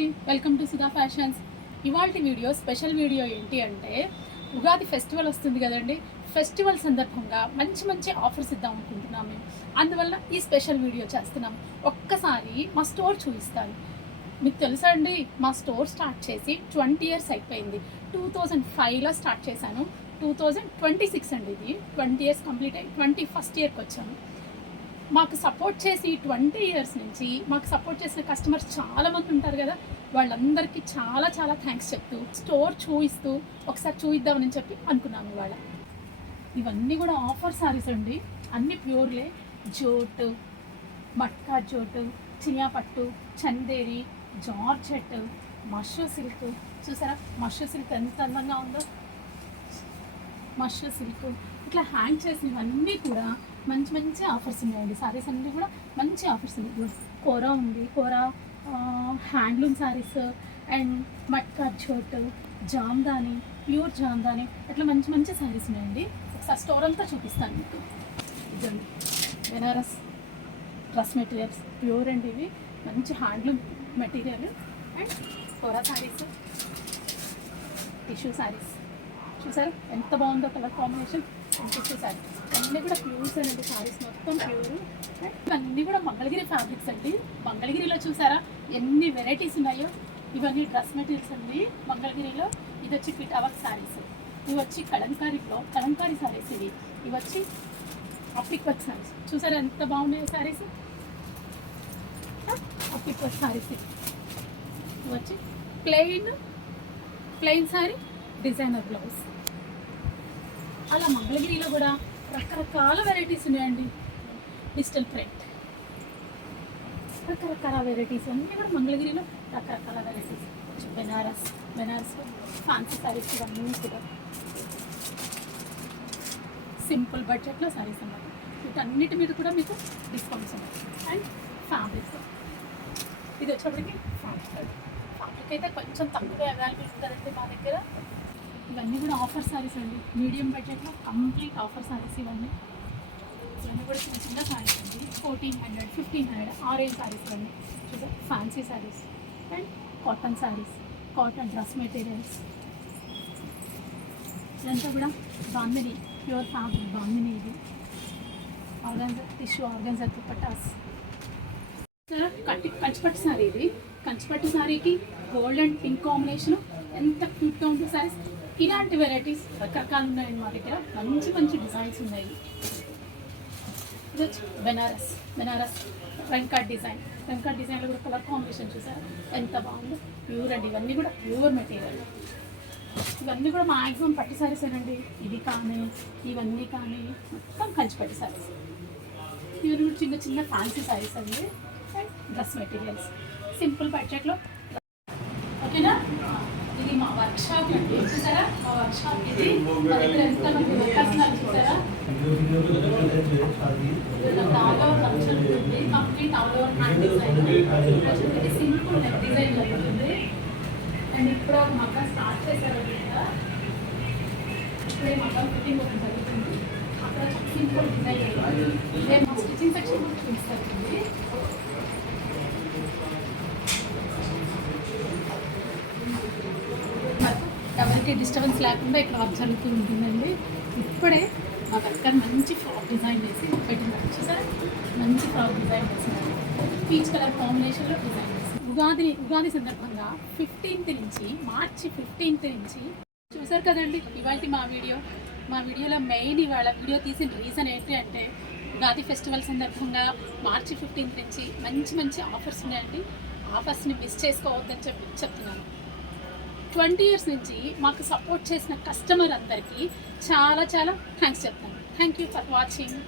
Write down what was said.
అండి, welcome to Sudha fashions. ఇవాల్టి video special video ఏంటి అంటే ఉగాది ఫెస్టివల్ వస్తుంది కదండి. ఫెస్టివల్ సందర్భంగా మంచి మంచి ఆఫర్స్ ఇద్దాం అనుకుంటున్నాం మేము. అందువల్ల ఈ స్పెషల్ వీడియో చేస్తున్నాం. ఒక్కసారి మా స్టోర్ చూపిస్తాను. మీకు తెలుసా అండి, మా స్టోర్ స్టార్ట్ చేసి 20 years అయిపోయింది. 2005లో స్టార్ట్ చేశాను. 2026 అండి, ఇది 20 years కంప్లీట్ అయ్యి 21st yearకి వచ్చాను. మాకు సపోర్ట్ చేసి 20 years నుంచి మాకు సపోర్ట్ చేసిన కస్టమర్స్ చాలామంది ఉంటారు కదా, వాళ్ళందరికీ చాలా చాలా థ్యాంక్స్ చెప్తూ స్టోర్ చూపిస్తూ ఒకసారి చూపిద్దామని చెప్పి అనుకున్నాము. ఇవాళ ఇవన్నీ కూడా ఆఫర్ సారీస్ అండి, అన్ని ప్యూర్లే. జోట్, మట్కా జోట్, చినియా పట్టు, చందేరి, జార్జెట్, మష్రూ సిల్క్. చూసారా మష్రూ సిల్క్ ఎంత అందంగా ఉందో. మష్రూ సిల్క్ ఇట్లా హ్యాంగ్ చేసినవన్నీ కూడా మంచి మంచి ఆఫర్స్ ఉన్నాయండి. సారీస్ అన్నీ కూడా మంచి ఆఫర్స్ ఉన్నాయి. కోరా ఉంది, కోరా హ్యాండ్లూమ్ సారీస్ అండ్ మట్కా జోట్, జామ్దాని, ప్యూర్ జామ్దాని, అట్లా మంచి మంచి సారీస్ ఉన్నాయండి. ఒకసారి స్టోర్ అంతా చూపిస్తాను మీకు. ఇదండి బెనారస్ డ్రెస్ మెటీరియల్స్, ప్యూర్ అండి, ఇవి మంచి handloom material. And kora sarees, tissue sarees. చూసారు ఎంత బాగుందో కలర్ కాంబినేషన్. టిష్యూ సారీస్ అన్నీ కూడా ప్యూర్స్ అండి, సారీస్ మొత్తం ప్యూర్. అండ్ ఇవన్నీ కూడా మంగళగిరి ఫ్యాబ్రిక్స్ అండి. మంగళగిరిలో చూసారా ఎన్ని వెరైటీస్ ఉన్నాయో. ఇవన్నీ డ్రెస్ మెటీరియల్స్ అండి మంగళగిరిలో. ఇది వచ్చి పిటావర్క్ సారీస్, ఇవి వచ్చి కలంకారీ సారీస్. ఇవి వచ్చి అప్లిక్ వర్క్ సారీస్. చూసారా ఎంత బాగున్నాయి సారీస్. అప్లిక్ వర్క్ సారీస్. ఇవి వచ్చి ప్లెయిన్ సారీ, డిజైనర్ బ్లౌజ్. అలా మంగళగిరిలో కూడా రకరకాల వెరైటీస్ ఉన్నాయండి. డిజిటల్ ప్రింట్, రకరకాల వెరైటీస్ అన్నీ కూడా మంగళగిరిలో రకరకాల వెరైటీస్. బెనారస్ ఫ్యాన్సీ సారీస్, ఇవన్నీ కూడా సింపుల్ బడ్జెట్లో సారీస్ అన్నమాట. వీటన్నిటి మీద కూడా మీకు డిస్కౌంట్స్ ఉన్నాయి. అండ్ ఫ్యాబ్రిక్, ఇది వచ్చేప్పటికి ఫ్యాబ్రిక్ అయితే కొంచెం తక్కువ అవైలబుల్ ఉంటుందండి మా దగ్గర. ఇవన్నీ కూడా ఆఫర్ సారీస్ అండి, మీడియం బడ్జెట్లో కంప్లీట్ ఆఫర్ సారీస్. ఇవన్నీ కూడా చిన్న చిన్న సారీస్ అండి. 1400, 1500 ఆ రేంజ్ సారీస్ అండి. చూసారు fancy saris and cotton saris, cotton dress materials. ఇదంతా కూడా బాందిని, ప్యూర్ ఫ్యాబ్రిక్ బాందిని. ఇది ఆర్గాన్జా టిష్యూ, ఆర్గాన్జా దుపట్టాస్. కంచిపట్టు సారీ. ఇది కంచిపట్టు సారీకి గోల్డ్ అండ్ పింక్ కాంబినేషన్ ఎంత క్యూట్గా ఉంటుంది సారీస్. ఇలాంటి వెరైటీస్ రకరకాలు ఉన్నాయండి మా దగ్గర. మంచి మంచి డిజైన్స్ ఉన్నాయి. ఇది వచ్చి బెనారస్ వెంకట్ డిజైన్లో కూడా కలర్ కాంబినేషన్ చూసారా ఎంత బాగుందో. ప్యూర్ అండి, ఇవన్నీ కూడా ప్యూర్ మెటీరియల్. ఇవన్నీ కూడా మ్యాక్సిమం పట్టు సారీస్ ఏనండి. ఇవన్నీ కానీ మొత్తం కంచిపట్టు సారీస్. ఇవన్నీ కూడా చిన్న చిన్న ఫ్యాన్సీ సారీస్ అండి. అండ్ డ్రెస్ మెటీరియల్స్ సింపుల్ బడ్జెట్లో. ఓకేనా, ఇది మా వర్క్ షాప్ అండి. చూసారా మా వర్క్ షాప్. ఇది మా దగ్గర ఎంతమంది వర్కర్స్ ఉన్నారు చూసారా. ఆల్ ఓవర్ కల్చర్ ఉంటుంది, complete all over hand design. ఇది సింపుల్ నెక్ డిజైన్ జరుగుతుంది. అండ్ ఇప్పుడు ఒక మగ్గం స్టార్ట్ చేశారు కదా, ఇప్పుడే మగ్గం ఫిట్టింగ్ ఒకటి జరుగుతుంది. అక్కడ సింపుల్ డిజైన్ ఇదే మా స్టిచ్చింగ్ సెక్షన్ కూడా చూపిస్తుంది. ఎవరికి డిస్టర్బెన్స్ లేకుండా ఇక్కడ వర్క్ జరుగుతూ ఉంటుందండి. ఇప్పుడే మా వర్కర్ మంచి ఫ్రాక్ డిజైన్ వేసి పెట్టినారు. చూసారా మంచి ఫ్రాక్ డిజైన్ వేసినారు, పీచ్ కలర్ కాంబినేషన్లో డిజైన్ వేసి. ఉగాది సందర్భంగా 15th నుంచి మార్చి 15th నుంచి చూసారు కదండి ఇవాళ మా వీడియోలో మెయిన్ ఇవాళ వీడియో తీసిన రీజన్ ఏంటి అంటే ఉగాది ఫెస్టివల్ సందర్భంగా మార్చి 15th నుంచి మంచి మంచి ఆఫర్స్ ఉన్నాయండి. ఆఫర్స్ని మిస్ చేసుకోవద్దని చెప్తున్నాను. 20 years నుంచి మాకు సపోర్ట్ చేసిన కస్టమర్ అందరికీ చాలా చాలా థ్యాంక్స్ చెప్తాను. Thank you for watching.